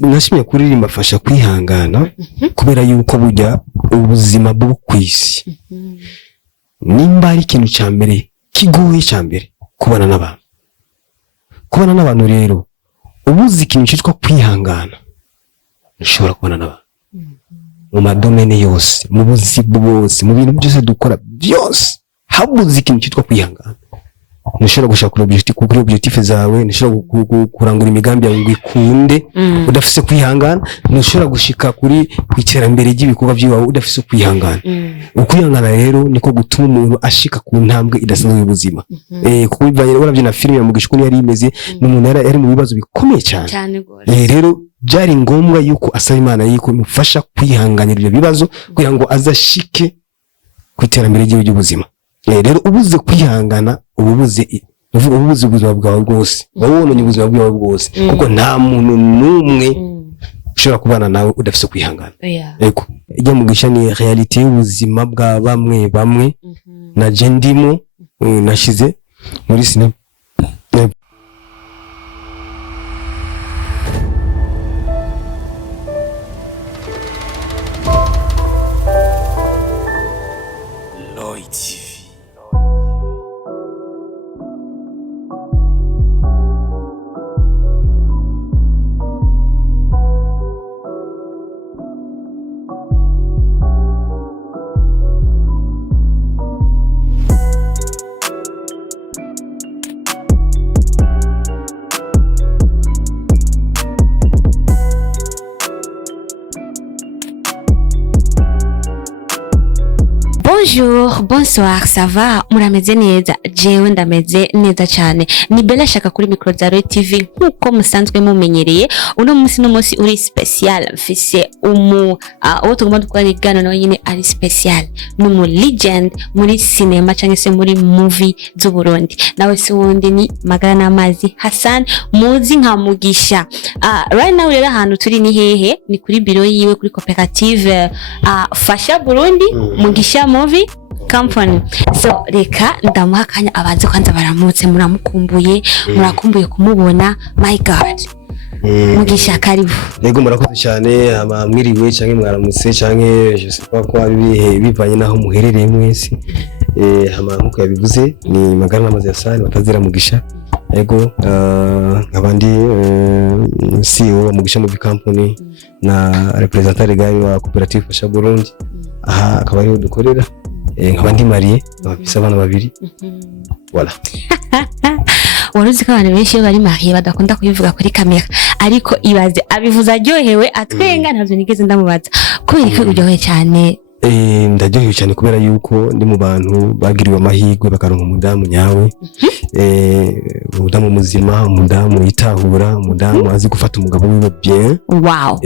nashimye kuririmba afasha kwihangana kubera yuko burya ubuzima bwo kwisi nimba ari ikintu cya mbere kigoye cya mbere kubana n'abantu rero ubuzi ikintu cyitwa kwihangana ushobora kubana n'abantu mu madomene yose mu buzi bwose mu bintu byose dukora byose habuze ikintu cyitwa kwihangana nishobora gushaka objectif zawe nishobora kurangura imigambi yawe ngo ikunde udafise kwihangana nishobora gushika kuri kwiterambere ry'ibikorwa byawe udafise kwihangana ukwihangana rero niko gutuma umuntu ashika ku ntambwe idasanzwe y'ubuzima kuko bivanye uravye na filime ya Mugisha ukuntu yari imeze n'umuntu yari mu bibazo bikomeye cyane rero byari ngombwa yuko asaba Imana yuko imufasha kwihanganira ibyo bibazo kugira ngo azashike kwiterambere ry'ubuzima. Rero ubuze kwihangana ububuze ubuzima bwawe bwose wabonye ubuzima bwawe bwose kuko nta muntu numwe ushobora kubana nawe udafise kwihangana. Ego ijya Mugisha ni reality y'ubuzima bwa bamwe na je ndimo nashize muri sinema. Bonjour, bonsoir, ça va? Murameze neza? Jewe ndameze neza cyane. Ni Bella shaka kuri micro za Roy TV nkuko musanzwe mumenyereye. Uno munsi uri special mfise uwo tugomba dukora igano nawe nyine ari special. Numu legend muri cinema cyangwa se muri movie z'u Burundi. Nawe si wundi ni Magara n'Amazi Hassan muzi nka Mugisha. Right now rero ahantu turi ni hehe? Ni kuri biro yiwe kuri cooperative Fasha Burundi Mugisha Movie Company. So reka ndamuha kanya abanze kwanza baramutse muramukumbuye murakumbuye kumubona. My God, Mugisha karibu. Yego murakoze cyane mwiriwe cyangwa mwaramutse cyangwa je sais pas quoi bivanye naho muherereye mwese. Nkuko yabivuze ni Magara n'Amazi Hassan batazira Mugisha. Yego abandi CEO wa Mugisha Movie Company na representative legal wa cooperative Fasha Burundi. Aha akaba ariho dukorera nk'abandi mariye abafise abana babiri. Voilà. Waruzi ko abantu benshi bari mariye badakunda kubivuga kuri kamera ariko ibaze abivuza aryohewe atwenga ntavyo nigeze ndamubaza kubera ko uryohewe cyane. Ndaryohewe cyane kubera yuko ndi mu bantu bagiriwe amahirwe bakaronka umudamu nyawe. Umudamu muzima, umudamu yitahura, umudamu azi gufata umugabo wiwe bien. Wow.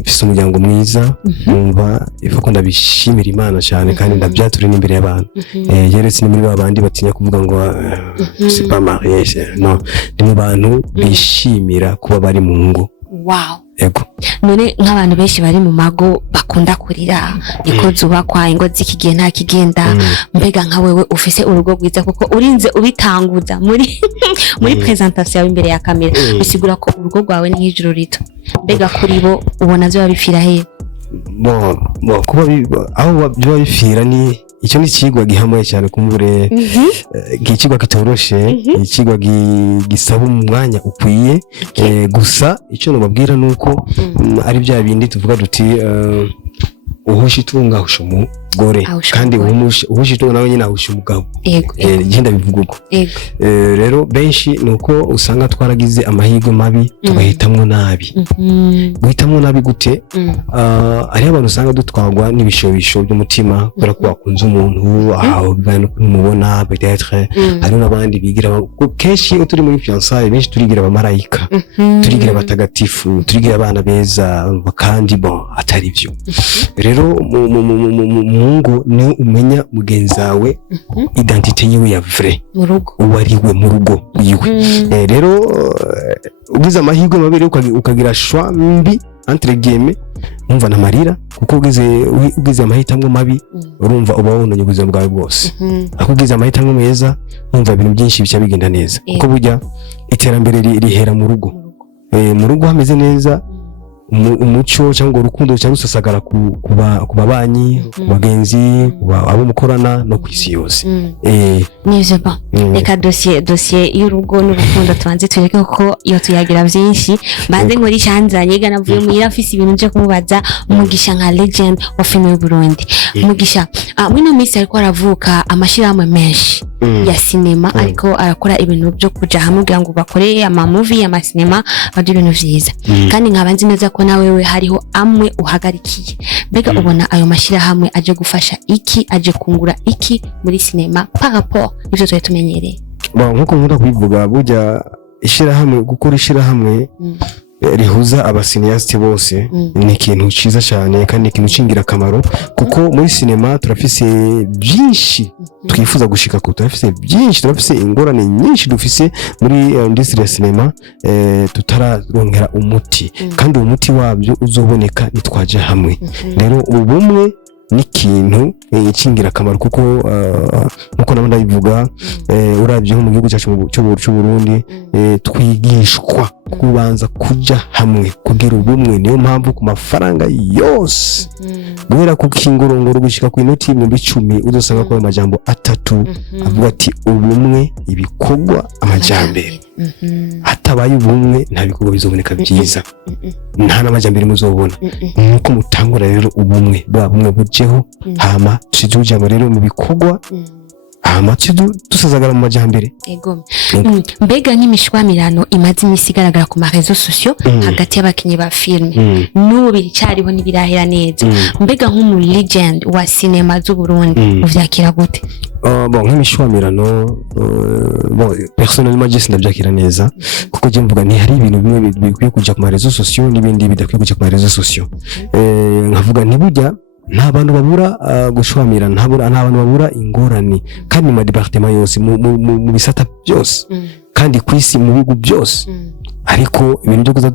Mfise umuryango mwiza numva ifako ndabishimira Imana cyane kandi ndabyature n'imbere y'abantu. Yeretse ni muri babandi batinya kuvuga ngo c'est pas marié. Non, ndi mu bantu bishimira kuba bari mu ngo. Wow. Ego. None nk'abantu benshi bari mu mago bakunda kurira niko zubakwa ingo zikigiye nta kigenda. Mbega nka wewe ufise urugo rwiza kuko urinze ubitanguza muri presentation yawe imbere ya kamera bisigura ko urugo rwawe ni nk'ijuru rito. Mbega kuri bo ubona byo babifira he? Bon kuba aho byo babifira ni icyo ni kigwa gihamwe cyane kumbure gikigwa kitoroshe ikigwa gisaba umwanya ukwiye. Gusa icyo nababwira nuko ari bya bindi tuvuga duti uhusha itunga ahusha umugore kandi uhusha itunga nawe nyine ahusha umugabo. Genda bivuga uko. Rero benshi nuko usanga twaragize amahirwe mabi tugahitamwo nabi. Guhitamwo nabi gute? Ari abantu usanga dutwagwa n'ibishobisho by'umutima kubera ko wakunze umuntu aho bivana kumubona peut-être. Hari n'abandi bigira kenshi iyo turi muri fiançailles benshi turigira abamarayika, turigira abatagatifu, turigira abana beza kandi bon atari byo. Rero mu ngo ni umenya mugenzi wawe identité yiwe ya vrai uwariwe mu rugo yiwe. Rero ugize amahirwe mabere ukagira choix mbi entre guillemets umva na marira kuko ugize amahitamo mabi urumva uba wononye ubuzima bwawe bwose. Akugize amahitamo meza umva ibintu byinshi bica bigenda neza kuko burya iterambere rihera mu rugo. mu rugo hameze neza, umuco cyangwa urukundo cyangwa usasagara ku babanyi, ku bagenzi, abo mukorana no kwisi yose. Nivyo ba reka dossier y'urugo n'urukundo tubanze tureke ko iyo tuyagira byinshi banze nkori cyanzanye ga navuye mu afise ibintu byo kumubaza Mugisha nka legend wa film y'u Burundi. Mugisha mwino misi ariko aravuka amashirahamwe menshi ya cinema ariko arakora ibintu byo kuja hamwe kugira ngo bakore ama movie ama cinema badu ibintu vyiza kandi nkabanzi neza ko nawe we hariho amwe uhagarikiye. Mbega ubona ayo mashirahamwe aje gufasha iki, aje kungura iki muri cinema par rapport ivyo twe tumenyereye? Nkuko nkunda kubivuga burya ishirahamwe, gukora ishirahamwe rihuza abasineaste bose ni ikintu ciza cyane kandi ikintu cingira kamaro, kuko muri cinema turafise byinshi twifuza gushika ko, turafise byinshi, turafise ingorane nyinshi dufise muri industry ya cinema tutararonkera umuti, kandi umuti wabyo uzoboneka nitwaje hamwe. Rero ubumwe n'ikintu cingira kamaro, kuko nkuko nabanda bivuga uravye mu gihugu cyacu cy'u Burundi twigishwa kubanza kuja hamwe kugira ubumwe. Niyo mpamvu ku mafaranga yose guhera ku kingorongoro gushika ku inoti 10,000 uzosanga ko amajambo atatu avuga ati ubumwe, ibikorwa, amajambere. Hatabaye ubumwe nta bikorwa bizoboneka byiza, nta n'amajambere muzobona. Nkuko mutangura rero ubumwe bumwe bujeho, hama tujuja rero mu bikorwa, hama tusazagara mu majambere. Ego. Mbega nk'imishwamirano imaze imisi igaragara ku marezo sociaux hagati y'abakinyi ba filme n'ubu biricariho nibirahera neza. Mbega nk'umu legend wa cinema z'u Burundi uvyakira gute? Nk'imishwamirano personnellement je sinavyakira neza, kuko je mvuga ni hari ibintu bimwe bikwiye kuja ku marezo sociaux n'ibindi bidakwiye kuja ku marezo sociaux. Nkavuga ntibujya nta bantu babura gushwamira, nta bantu babura ingorane, kandi mu departement yose mu bisata byose, kandi kwisi mu bigo byose. Ariko ibintu byo kuza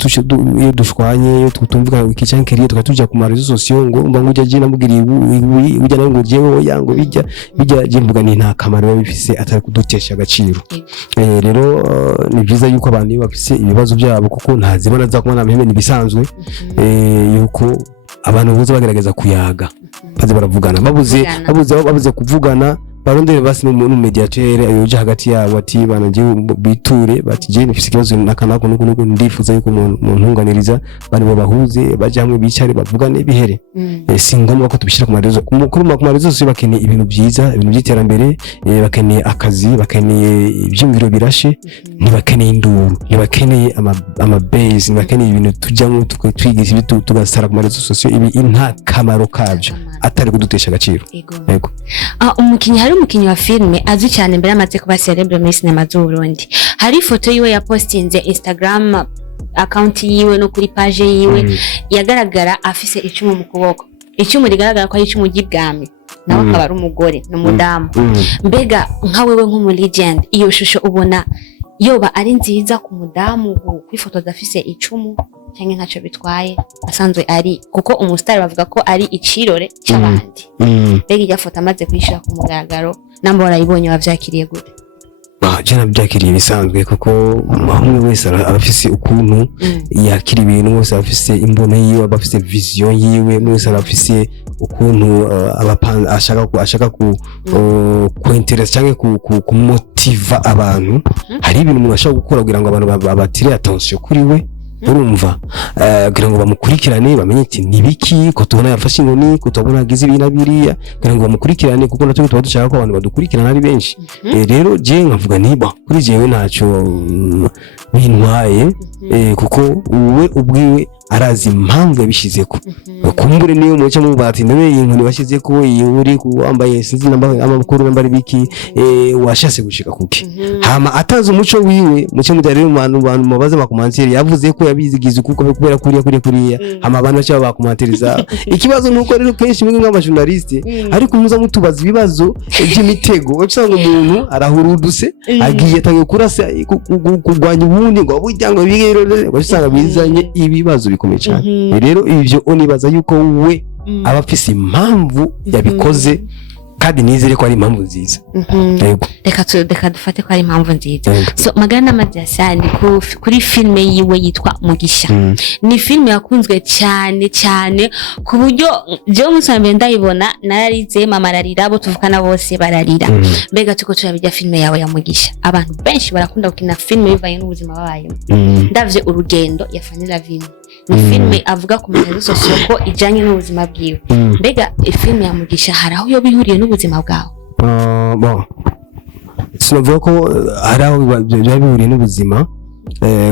iyo dushwanye tutumvuga iki cyangwa kiriye tukatuja ku marezo sociaux ngo mba ngujya je namubwira ujya nawe ngo jewe yango bijya je mvuga ni nta kamaro bifise atari kudutesha agaciro. Rero ni byiza yuko abantu bafise ibibazo byabo, kuko ntazibona za kumana mpeme nibisanzwe yuko abantu boza bagerageza kuyaga baze baravugana, babuze kuvugana, barondere basi n'umediateur ayoje hagati yabo ati banaje biture bati je nifise ikibazo nakanako nuko ndifuza yuko muntunganiriza bari bo bahuze baje hamwe bicare bavugane bihere. Si ngombwa ko tubishira ku marezo ku marezo so bakeneye ibintu byiza, ibintu by'iterambere, bakeneye akazi, bakeneye ibyumviro birashe, ntibakeneye induru, ntibakeneye ama base, ntibakeneye ibintu tujyamo twigisha ibitu tugasara ku marezo sociaux ibi inta kamaro kabyo atari kudutesha agaciro. Yego. Umukinyi wa filme azwi cyane mbere amaze kuba celebre muri cinema z'u Burundi. Hari ifoto yiwe ya postinze Instagram account yiwe no kuri page yiwe yagaragara afise icumu mu kuboko. Icumu rigaragara ko ari icumu ry'ibwami, nawe akaba ari umugore n'umudamu. Mbega nka wewe nk'umu legend iyo shusho ubona yoba ari nziza ku mudamu kwifotoza afise icumu cyangwa ntaco bitwaye asanzwe ari, kuko umustar bavuga ko ari icirore cy'abandi? Mbega iyo foto amaze kwishira ku mugaragaro namba warayibonye wavyakiriye gute? Jana byakiriye bisanzwe, kuko umwe wese arafise ukuntu yakira ibintu, wese arafise imbono yiwe, abafise vision yiwe, wese arafise ukuntu ashaka ku interest cyangwa ku motiva abantu. Hari ibintu umuntu ashaka gukora kugira ngo abantu babatire attention kuri we, urumva, kugira ngo bamukurikirane bamenye ati nibiki ko tubona yafashe inkoni, ko tubona agize ibintu biriya, kugira ngo bamukurikirane, kuko natwe tuba dushaka ko abantu badukurikirana ari benshi. Rero je nkavuga niba kuri jewe ntacyo bintwaye, kuko uwe ubwiwe arazi impamvu yabishizeko. Kumbure niyo muce mu bati nawe inkoni washizeko uri kuwambaye sinzi amakuru nambari biki washase gushika kuki, hama atazi umuco wiwe muce mujari mu bantu mabaze bakomantere yavuze ko yabizigize kuko kubera kuriya hama abantu bacha bakomanteriza. Ikibazo nuko rero kenshi mwe nk'abajournaliste ariko muza mutubaza ibibazo by'imitego, ucanga umuntu arahuruduse agiye tangiye kurasa kugwanya ubundi ngo bujyango bigero basanga bizanye ibibazo bikomeye cyane. Rero ivyo onibaza yuko we abafise impamvu yabikoze, kandi nizere ko ari impamvu nziza. Yego. Reka dufate ko ari impamvu nziza. So Magana n'amazi ya Sani kuri filme yiwe yitwa Mugisha. Ni filme yakunzwe cyane cyane ku buryo je musambye ndayibona nararize mama ararira abo tuvukana bose bararira. Mbega tuko turabijya filme yawe ya Mugisha. Abantu benshi barakunda gukina filme bivanye n'ubuzima babayemo. Ndavye urugendo ya Fanny Lavine. Ni filme avuga ku muntu sosiyoko ijanye n'ubuzima bwiwe. Mbega filme ya Mugisha hari aho yo bihuriye n'ubuzima bwawe? Bon. Sinavuga ko hari aho bihuriye n'ubuzima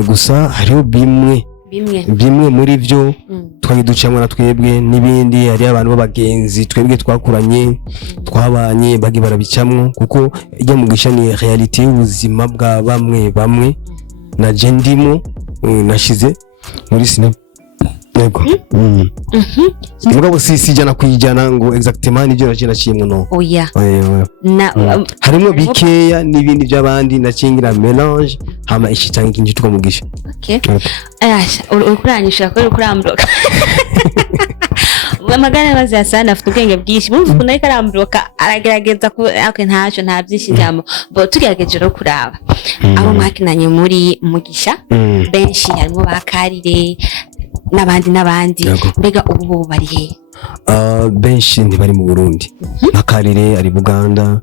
gusa hariho bimwe muri byo twabiducamwa na twebwe n'ibindi hari abantu b'abagenzi twebwe twakuranye twabanye bagi barabicamwo kuko ijya Mugisha ni reality y'ubuzima bwa bamwe na je ndimo nashize muri sinema. Yego. Mugabo si jana kwijana ngo exactement nibyo nakina kimwe no. Oya. Harimo bikeya n'ibindi by'abandi nacingira mélange hama ishitanga kinji tuko Mugisha. Okay. Ayasha ukuranyisha ko ukurambuka. Magana n'amazi ya Sani afite ubwenge bwinshi. Mumva ukuntu ariko arambuka aragerageza ko ntacyo nta byinshi njyamo. Bo tugerageje ro kuraba. Abo mwakinanye muri Mugisha benshi harimo bakarire n'abandi mbega ubu bari he? Benshi ntibari mu Burundi. Bakarire ari Buganda,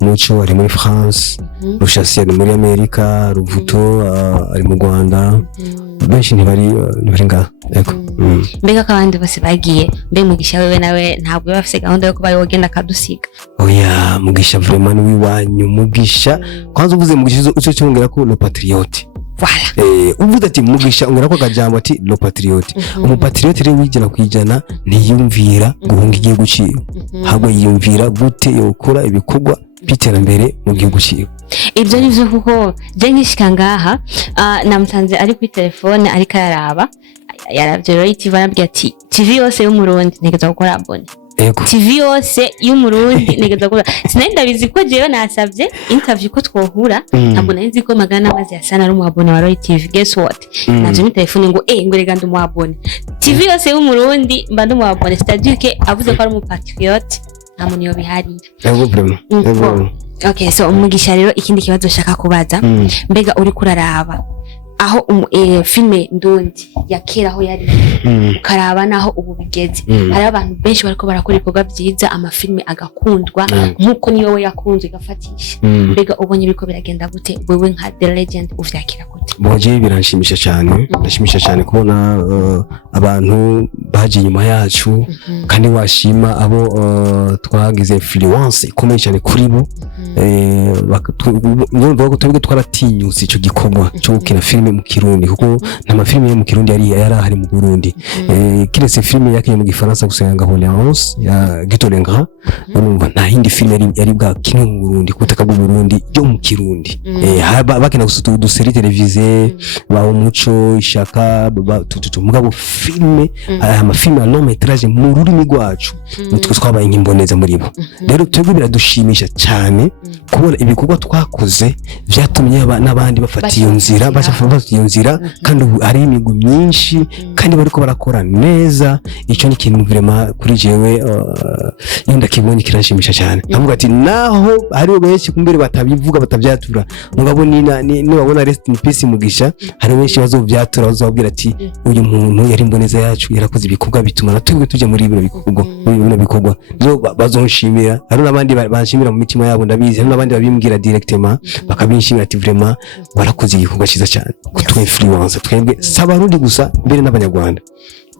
Muco ari muri France, Rushasi ari muri Amerika, Ruvuto ari mu Rwanda. Benshi ntibari ngaha. Yego. Mbega ko abandi bose bagiye mbe Mugisha wewe nawe ntabwo bafise gahunda yo kuba yogenda kadusiga? Oya Mugisha vraiment ni wiwanyu. Mugisha kwanza uvuze Mugisha uco cyongera ko le patriote. Voilà. Uvuze ati Mugisha ungera ko gajambo ati le patriote. Umupatriote rero wijana kwijana ntiyumvira guhunga igihugu ciwe. Ahubwo yiyumvira gute yokora ibikorwa by'iterambere mu gihugu ciwe. Ibyo nivyo kuko je nkishika ngaha namutanze ari kuri telefone ariko yaravye rero TV arabwira ati TV yose yo mu Burundi ntegeza gukora abone. TV yose y'umurundi nigeza gukora. Sinenda bizi ko jewe nasavye interview ko twohura ntabwo nari nzi ko Magana n'amazi ya Sani ari umwabone wa Roy TV. Guess what? Naje mi telefone ngo ngo rega ndumwabone. TV yose y'umurundi mba ndumwabone. C'est-à-dire que avuze ko ari umupatriote nta muntu yo biharira. Yego vraiment. Okay, so Mugisha rero ikindi kibazo shaka kubaza mbega uri kuraraba aho filme ndundi ya kera aho yari ukaraba naho ubu bigeze. Hari abantu benshi bariko barakora ibikorwa byiza amafilme agakundwa nkuko niyo we yakunze gafatisha. Mbega ubonye biko biragenda gute wewe nka The Legend uvyakira gute? Boje biranshimisha cyane. Ndashimisha cyane kubona abantu baje nyuma yacu kandi washima abo twagize influence ikomeye cyane kuri bo. Numva ko twebwe twaratinyutse ico gikorwa cyo gukina filme mu Kirundi kuko nta filme yo mu Kirundi yari ahari mu Burundi. Kiretse filme yake mu Gifaransa gusanga Holéance ya Gitolenga urumva nta hindi filme yari bwa kino mu Burundi kutaka bwo Burundi yo mu Kirundi. Bakina gusutu du série télévisée ba Umuco Ishaka mugabo filme amafilme long métrage mu rurimi rwacu nitwe twabaye nk'imboneza muri bo. Rero twebwe biradushimisha cyane kubona ibikorwa twakoze byatumye n'abandi bafata iyo nzira kandi ari imigwi myinshi kandi bariko barakora neza. Ico ni kintu vraiment kuri jewe yenda kibonye kirashimisha cyane. Avuga ati naho hari benshi kumbere batabivuga batabyatura mugabo ni babona rest in peace Mugisha hari benshi bazovyatura bazobwira ati uyu muntu yari imboneza yacu yarakoze ibikorwa bituma natwe tujya muri bino bikorwa rero bazonshimira. Hari n'abandi banshimira mu mitima yabo ndabizi. Hari n'abandi babimbwira directement bakabinshimira ati vraiment barakoze igikorwa cyiza cyane kutu influence twebwe sabarundi gusa mbere n'abanyarwanda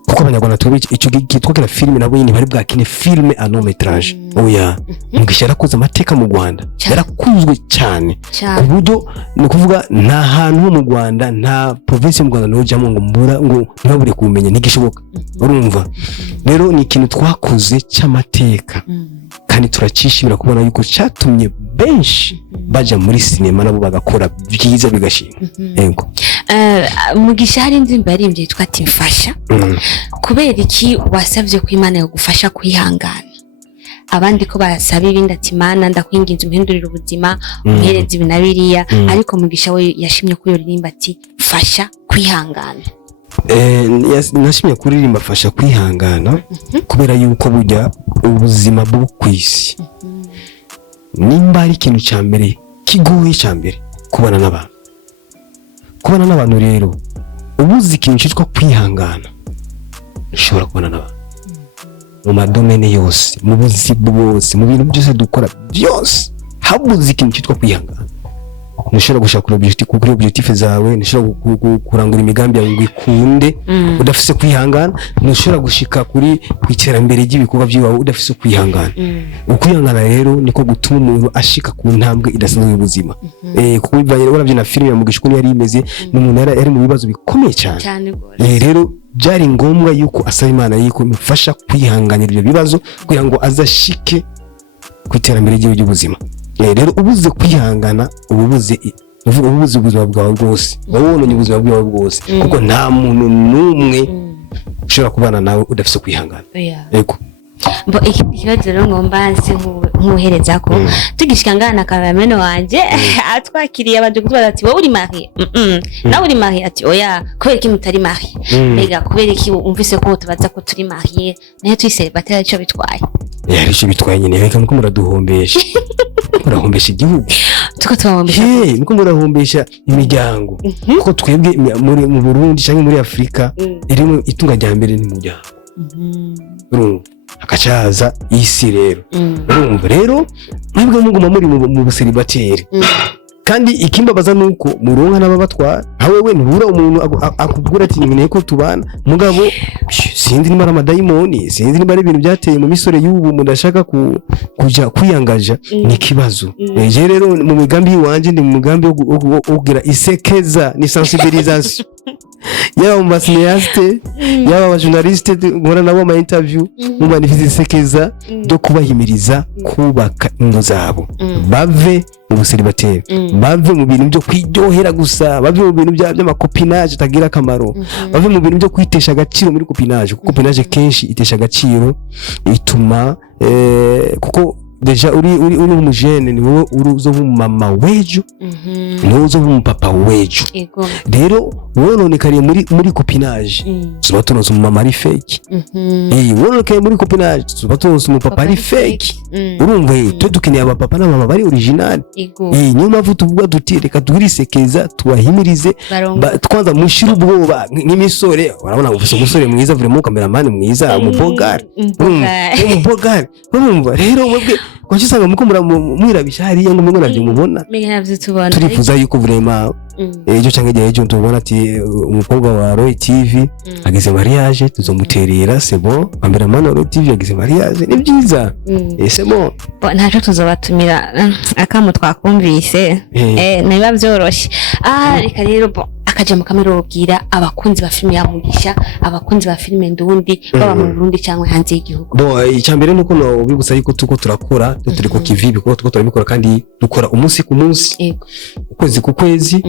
kuko abanyarwanda twebwe icyo gitwa kira filme nabo nyine bari bwakine filme a long métrage. Oya Mugisha yarakoze amateka mu Rwanda yarakunzwe cyane ku buryo ni kuvuga nta hantu ho mu Rwanda nta province mu Rwanda no jamo ngo mbura ngo ntibure kumenya ntigishoboka. Urumva rero ni ikintu twakoze cy'amateka kandi turacishimira kubona yuko cyatumye benshi baja muri sinema nabo bagakora byiza bigashima. Yego. Mugisha hari indirimbo yarimbye yitwa ati mfasha. Kubera iki wasavye ko Imana yo gufasha kwihangana? Abandi ko barasaba ibindi ati Imana ndakwinginze umpindurire ubuzima umuhereze ibi na biriya ariko Mugisha we yashimye ko yoririmba ati fasha kwihangana. Nashimye kuririmba fasha kwihangana kubera yuko burya ubuzima bwo kwisi nimba ari ikintu cya mbere kigoye cya mbere kubana n'abantu rero ubuze ikintu cyitwa kwihangana ushobora kubana n'abantu mu madomene yose mu buzima bwose mu bintu byose dukora byose habuze ikintu cyitwa kwihangana ntushobora gushaka objectif zawe ntushobora kurangura imigambi yawe ngo ikunde udafise kwihangana ntushobora gushika kuri iterambere ry'ibikorwa byawe udafise kwihangana ukwihangana rero niko gutuma umuntu ashika ku ntambwe idasanzwe y'ubuzima kuko bivanye uravye na filime ya Mugisha ukuntu yari imeze n'umuntu yari mu bibazo bikomeye cyane rero byari ngombwa yuko asaba Imana yuko imufasha kwihanganira ibyo bibazo kugira ngo azashike ku iterambere ry'ubuzima. Rero ubuze kwihangana ubuze ubuzima bwawe bwose wabonye ubuzima bwawe bwose kuko nta muntu numwe ushobora kubana nawe udafise kwihangana. Yego Bo ikibazo rero ngomba nse nkuhereza ko tugishikangana karameno wanje atwakiriye abaje kutubaza ati wowe uri Marie nawe uri Marie ati oya kubera iki mutari Marie mbega kubera iki umvise ko tubaza ko turi Marie nayo twise batera ico bitwaye ico bitwaye nyine reka muko muraduhombesha murahombesha igihugu tuko tubahombesha muko murahombesha imiryango kuko twebwe mu Burundi cyangwa muri Afrika irimo itunga rya mbere ni muryango akacaza isi rero urumva rero mwebwe muguma muri mu buseribateri kandi ikimbabaza nuko muronka n'ababatwara aho wewe ntubura umuntu akubwira ati nyine ko tubana mugabo sinzi nimara amadayimoni sinzi nimara ibintu byateye mu misore y'ubu mudashaka kuja kwiyangaja ni kibazo je rero mu migambi wanje ndi mu mugambi wo kugira isekeza ni sensibilisation yaba mu cinéaste yaba aba journaliste ngora nabo ama interview mu manifeste isekeza do kubahimiriza kubaka ingo zabo bave mu buseribateri bave mu bintu byo kwiryohera gusa bave mu bintu by'amakopinage tagira akamaro bave mu bintu byo kwitesha agaciro muri kopinage kuko kopinage kenshi itesha agaciro ituma kuko deja uri umujene ni wowe uruzo mama wejo nuzo papa wejo rero wononekariye muri kopinage tuba tunoza mama ari fake wononekariye muri kopinage tuba tunoza papa ari fake urumva twe dukeneye aba papa na mama bari original niyo mpamvu tuvuga duti reka turisekeza tubahimirize twanza mushira ubwoba nk'imisore urabona ufise umusore mwiza vraiment cameraman mwiza umubogari urumva rero mwebwe kwaje sanga muko mwirabisha hariya ngo mubona byo mubona turifuza yuko vraiment ejo canke gihe ejo tubona ati umukobwa wa Roy TV ageze mariage tuzomuterera c'est bon cameraman wa Roy TV ageze mariage ni byiza c'est bon ntaco tuzobatumira akamu twakumvise niba byoroshe reka rero akaje mu kamera ubwira abakunzi ba filime ya Mugisha abakunzi ba filime ndundi baba mu Burundi cyangwa hanze y'igihugu. Icyambere nuko no bibutsa yuko tuko turakora turi ku kivibi kuko tuko turabikora kandi dukora umunsi ku munsi ukwezi ku kwezi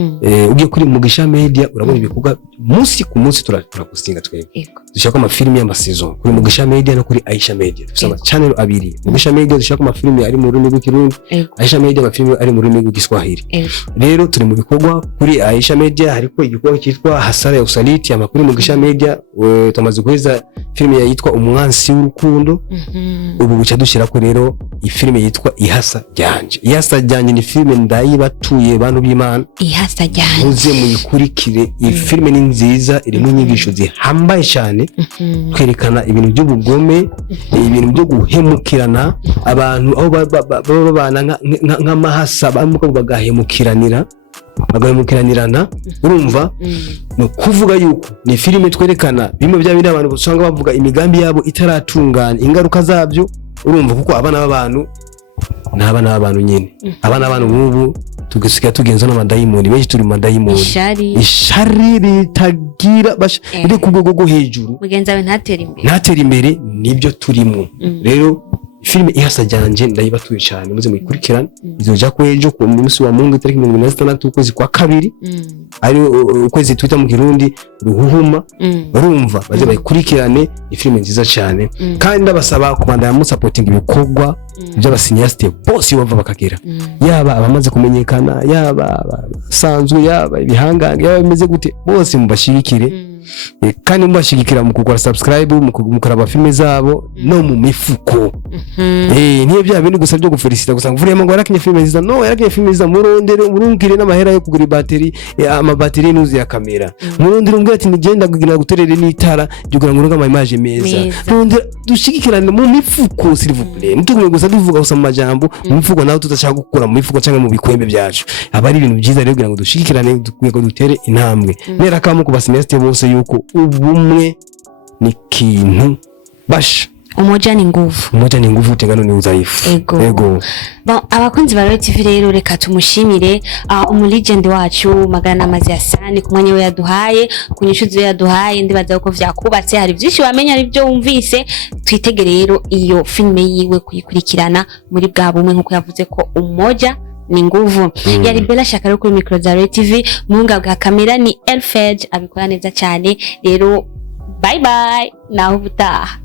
ugiye kuri Mugisha Media urabona ibikorwa umunsi ku munsi turakustinga twebwe dushaka ama filime ya saison kuri Mugisha Media no kuri Aisha Media dufite channel abiri Mugisha Media dushaka ama filime ari mu rurimi rw'ikirundi Aisha Media ama filime ari mu rurimi rw'igiswahili rero turi mu bikorwa kuri Aisha Media hariko igikorwa cyitwa Hasara ya Usaliti amakuru Mugisha Media tumaze guheza filime yitwa Umwansi w'urukundo ubu buca dushira ko rero ifilime yitwa Ihasa ryanje ni filime ndayibatuye bantu b'Imana Ihasa ryanje muze muyikurikire iyi filime ni nziza irimo inyigisho zihambaye cyane kwerekana ibintu by'ubugome ibintu byo guhemukirana abantu aho babana nk'amahasa bamuko bagahemukiranirana urumva no kuvuga yuko ni filime twerekana bimwe bya bindi abantu usanga bavuga imigambi yabo itaratungana ingaruka zabyo urumva kuko abana b'abantu nyine abana b'abantu nk'ubu tugisiga tugenza n'amadayimoni benshi turi mu madayimoni ishari ritagira iri ku rwego rwo hejuru mugenza we ntatera imbere nibyo turimo rero filime Ihasa ryanje ndayibatuye cyane muze muyikurikirana izoja ko ejo ku munsi wa Mungu tariki 26 ukwezi kwa kabiri ari ukwezi twita mu Kirundi ruhuhuma urumva baze bayikurikirane ifilime nziza cyane kandi ndabasaba kubandanya mu supporting ibikorwa by'abasinyasite bose bava bakagera yaba abamaze kumenyekana yaba sanzwe yaba ibihangange yaba bimeze gute bose mubashirikire kandi mubashigikira mu kugura subscribe mu kuraba filme zabo no mu mifuko niyo bya bintu gusa byo gufelicita gusa mvuriye ngo yarakinye filme nziza no yarakinye filme nziza murungire n'amahera yo kugura bateri amabateri nuzi ya kamera murundire umbwira ati nigenda kugira guterere n'itara byugura ngo ngama image meza rundire dushigikirane mu mifuko s'il vous plaît ntugume gusa duvuga gusa mu majambo mu mifuko naho tutashaka gukura mu mifuko cyangwa mu bikwembe byacu abari ibintu byiza rero kugira ngo dushigikirane dukwiye dutere intambwe nera kamo kubasemestre bose yuko ubumwe ni kintu basha umoja ni nguvu utengano ni udhaifu. Ego. Bon, abakunzi ba Royal TV rero reka tumushimire umu legend wacu Magana Amazi Hassan ku mwanya we yaduhaye kunyishuzo yaduhaye ndibaza ko vyakubatse hari byinshi wamenya ari byo wumvise twitege rero iyo filme yiwe kuyikurikirana muri bwa bumwe nkuko yavuze ko umoja ni nguvu. Yari Bella Shaka rero kuri micro za Royal TV muhunga bwa kamera ni Elfed abikora neza cyane rero bye bye naho butaha.